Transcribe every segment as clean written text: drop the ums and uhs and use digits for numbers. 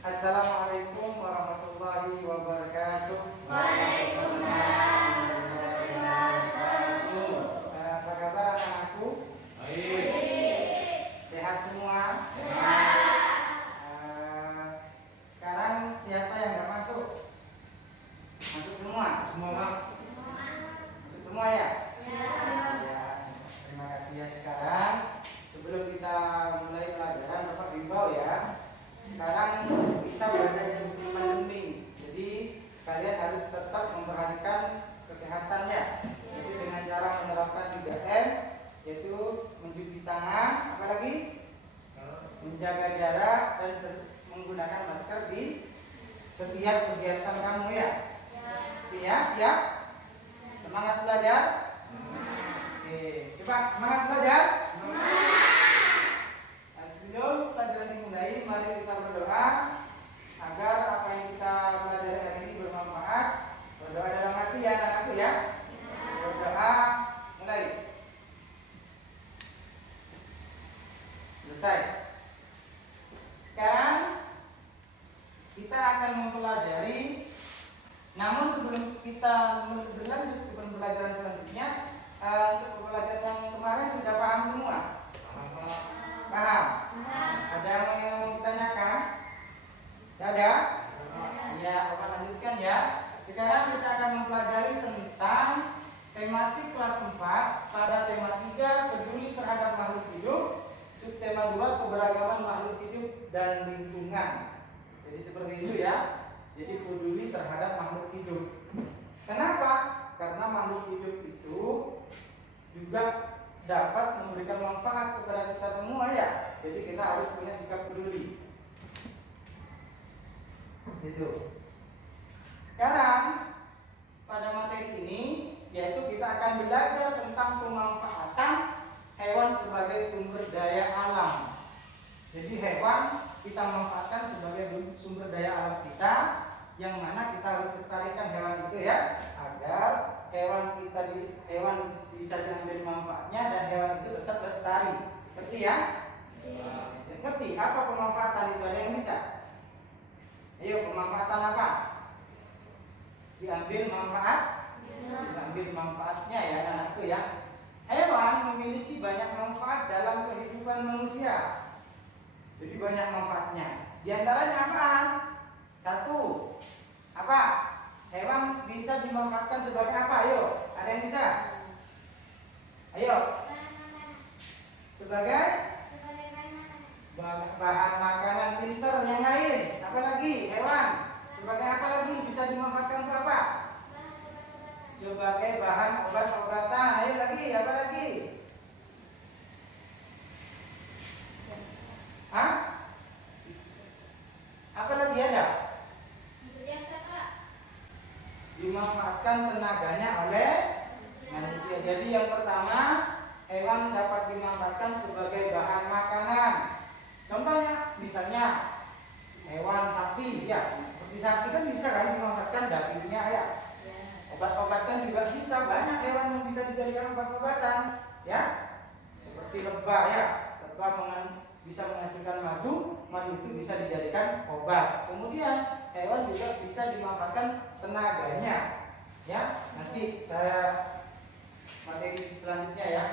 Assalamualaikum warahmatullahi wabarakatuh. Waalaikumsalam warahmatullahi wabarakatuh. Apa kabar anak-anakku? Baik. Sehat semua? Sehat. Sekarang siapa yang nggak masuk? Masuk semua? Masuk semua ya? Ya. Terima kasih ya. Sekarang sebelum kita mulai pelajaran, Bapak bimbau ya. Sekarang kita berada di musim pandemi, jadi kalian harus tetap memperhatikan kesehatannya. Jadi dengan cara menerapkan 3M, yaitu mencuci tangan, apalagi menjaga jarak dan menggunakan masker di setiap kegiatan kamu ya. Iya, siap? Semangat belajar? Oke, coba semangat belajar. Sebelum pelajaran dimulai, mari kita berdoa agar apa yang kita pelajari hari ini bermanfaat. Berdoa dalam hati ya anak-anakku ya. Berdoa, mulai. Selesai. Sekarang kita akan mempelajari. Namun sebelum kita berlanjut ke pembelajaran selanjutnya, untuk pembelajaran yang kemarin sudah paham semua? Paham? Ada yang mau ditanyakan? Tidak ada? Ya, Bapak lanjutkan ya. Sekarang kita akan mempelajari tentang tematik kelas 4 pada tema 3 peduli terhadap makhluk hidup, subtema 2 keberagaman makhluk hidup dan lingkungan. Jadi seperti itu ya. Jadi peduli terhadap makhluk hidup. Kenapa? Karena makhluk hidup itu juga dapat memberikan manfaat kepada kita semua ya. Jadi kita harus punya sikap peduli. Gitu. Sekarang pada materi ini yaitu kita akan belajar tentang pemanfaatan hewan sebagai sumber daya alam. Jadi hewan kita manfaatkan sebagai sumber daya alam kita, yang mana kita harus lestarikan hewan itu ya, agar hewan bisa diambil manfaatnya dan hewan itu tetap lestari. Ngerti ya? Ngerti apa pemanfaatan itu? Ada yang bisa? Ayo, pemanfaatan apa? Diambil manfaat? Diambil manfaatnya ya anak-anakku ya. Hewan memiliki banyak manfaat dalam kehidupan manusia. Jadi banyak manfaatnya. Di antaranya apaan? Satu, apa? Hewan bisa dimanfaatkan sebagai apa? Ayo, ada yang bisa? Ayo. Sebagai bahan makanan pinter. Yang lain, apa lagi? Hewan sebagai apa lagi bisa dimanfaatkan untuk apa? Sebagai bahan obat-obatan. Ayo lagi, apa lagi? Hah? Apa lagi ada? Dimanfaatkan tenaganya oleh manusia. Jadi yang pertama, hewan dapat dimanfaatkan sebagai bahan makanan. Contohnya, misalnya hewan sapi ya. Seperti sapi kan bisa kan dimanfaatkan dagingnya ya. Obat-obatan juga bisa, banyak hewan yang bisa dijadikan obat-obatan ya. Seperti lebah ya. Lebah bisa menghasilkan madu itu bisa dijadikan obat. Kemudian hewan juga bisa dimanfaatkan tenaganya ya. Nanti saya materi selanjutnya ya.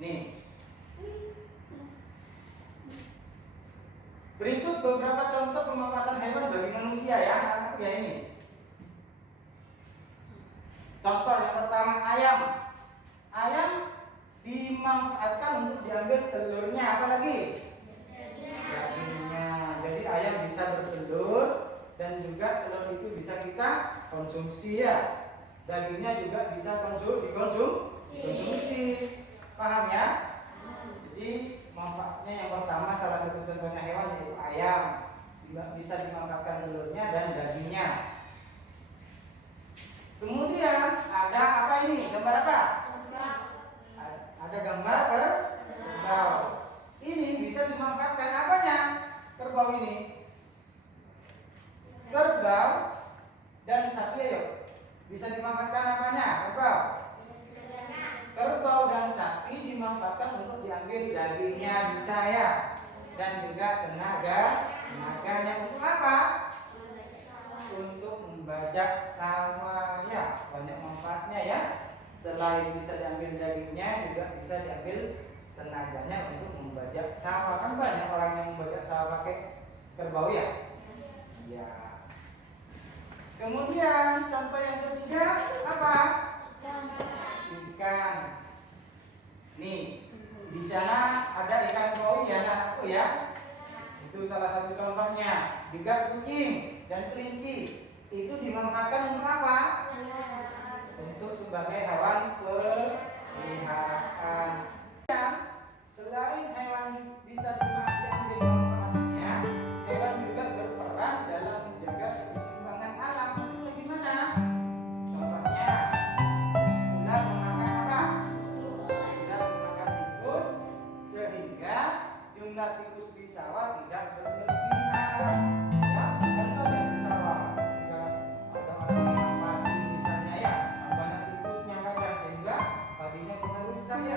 Nih, berikut beberapa contoh pemanfaatan hewan bagi manusia ya anak-anak ya. Ini contoh yang pertama, ayam. Ayam dimanfaatkan untuk diambil telurnya, apalagi dagingnya. Jadi ayam bisa bertelur dan juga telur itu bisa kita konsumsi ya. Dagingnya juga bisa dikonsumsi. Paham ya? Jadi manfaatnya yang pertama, salah satu contohnya hewan yaitu ayam, bisa dimanfaatkan telurnya dan dagingnya. Kemudian ada apa ini? Gambar apa? Ada gambar kerbau. Ini bisa dimanfaatkan apanya? Kerbau ini. Kerbau dan sapi ayo. Bisa dimanfaatkan apanya? Kerbau. Kerbau dan sapi dimanfaatkan untuk diambil dagingnya, bisa ya. dan juga tenaganya untuk apa? Untuk membajak sawah ya, banyak manfaatnya ya. Selain bisa diambil dagingnya, juga bisa diambil tenaganya untuk membajak sawah. Kan banyak orang yang membajak sawah pakai kerbau ya. Ya. Kemudian contoh yang ketiga apa? Ikan. Nih, di sana ada ikan koi ya anakku ya. Itu salah satu contohnya. Juga kucing dan kelinci. Itu dimanfaatkan untuk apa? Untuk sebagai hewan peliharaan. Selain hewan bisa diambil manfaatnya, hewan juga berperan dalam menjaga keseimbangan alam. Maksudnya gimana? Contohnya, ular memakan apa? Ular memakan tikus, sehingga jumlah tikus di sawah tidak berlebihan. Ya, kan banyak di sawah. Jika ada orang yang padi misalnya ya, banyak tikusnya kadang sehingga padinya bisa rusak ya.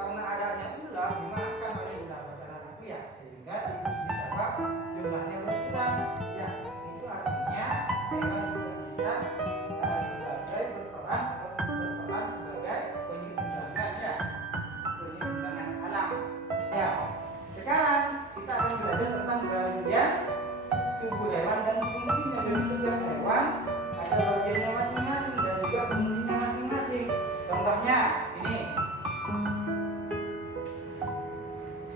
Karena adanya ular dimakan oleh ular bahasa Arabku ya, sehingga tikus di sawah jumlahnya berkurang. Ya, itu artinya hewan juga bisa sebagai berperan sebagai penyeimbangan ya, penyeimbangan alam. Ya, sekarang kita akan belajar tentang bagian tubuh hewan dan fungsinya. Jadi setiap hewan ada bagiannya masing-masing dan juga fungsinya masing-masing. Contohnya ini.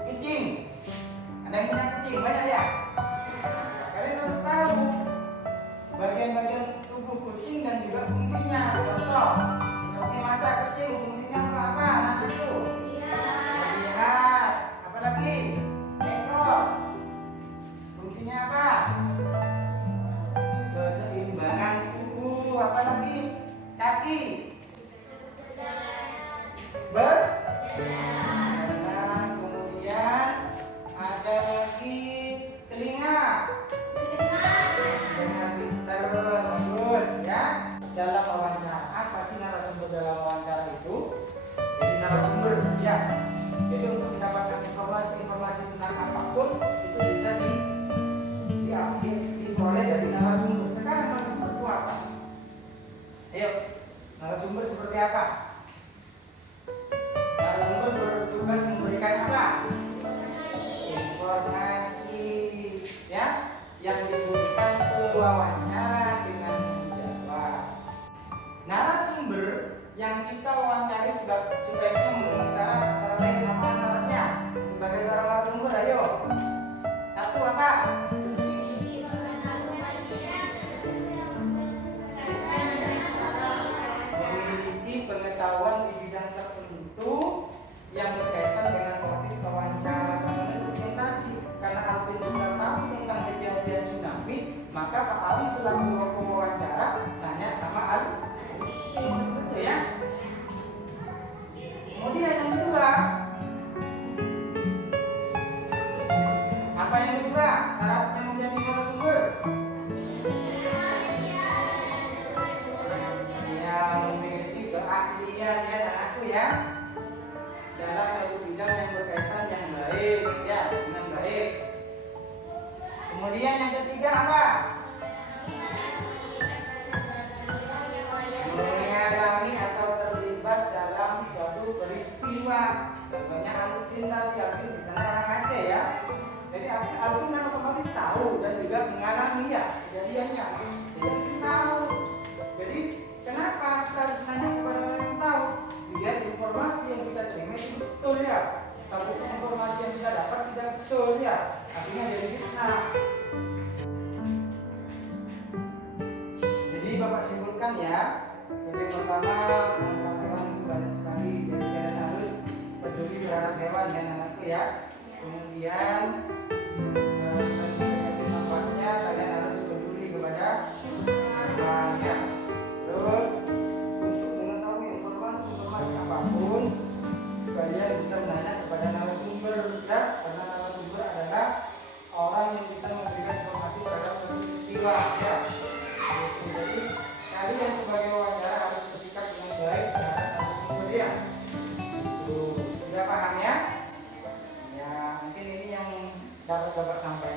Kucing. Ada yang punya kucing banyak ya? Kalian harus tahu bagian-bagian tubuh kucing dan juga fungsinya. Contoh, seperti mata kucing fungsinya untuk apa? Anak itu melihat. Apalagi ekor fungsinya apa? Keseimbangan tubuh. Apalagi kaki ada lagi telinga dengan pintar. Bagus ya. Dalam wawancara, apa sih narasumber dalam wawancara itu? Jadi narasumber ya. Jadi untuk mendapatkan informasi tentang apapun itu bisa diperoleh dari narasumber. Sekarang narasumber itu apa? Ayo, narasumber seperti apa? Narasumber bertugas memberikan apa? Informasi ya, yang diberikan pewawancara dengan menjawab. Narasumber yang kita wawancari sebaiknya memenuhi syarat antara lain apa syaratnya? Sebagai seorang narasumber, ayo. Satu apa? Memiliki pengetahuan di bidang tertentu yang berkaitan dengan topik wawancara. Karena Alvin sudah tahu tentang kejadian tsunami, maka Pak Ali selaku pewawancara tanya sama Alvin, betul ya? Kemudian yang kedua, apa yang kedua? Syaratnya menjadi narasumber. Ya, memiliki keahlian ya anakku ya, dalam satu bidang yang berkaitan yang baik ya, dengan baik. Kemudian yang ketiga apa? Mengalami atau terlibat dalam suatu peristiwa. Contohnya Alvin tadi, Alvin di sana orang Aceh ya. Jadi Alvin kan otomatis tahu dan juga mengalami ya kejadiannya. Jadi Alvin tahu. Jadi kenapa kita harus nanya kepada orang yang tahu? Biar informasi yang kita terima itu betul ya. Kalau informasi yang kita dapat tidak betul ya, akhirnya jadi fitnah. Jadi Bapak simpulkan ya. Jadi pertama, manfaat hewan itu banyak sekali. Jadi kalian harus peduli terhadap hewan dan anakku ya. Kemudian selain manfaatnya, kalian harus peduli kepada hewan ya. Terus untuk mengetahui informasi apapun, kalian bisa menanya kepada narasumber ya, karena narasumber adalah orang yang bisa memberikan informasi terhadap suatu peristiwa ya. Jadi kalian sebagai wawancara harus bersikap dengan baik terhadap narasumber ya. Sudah paham ya? Ya mungkin dapat Bapak sampaikan?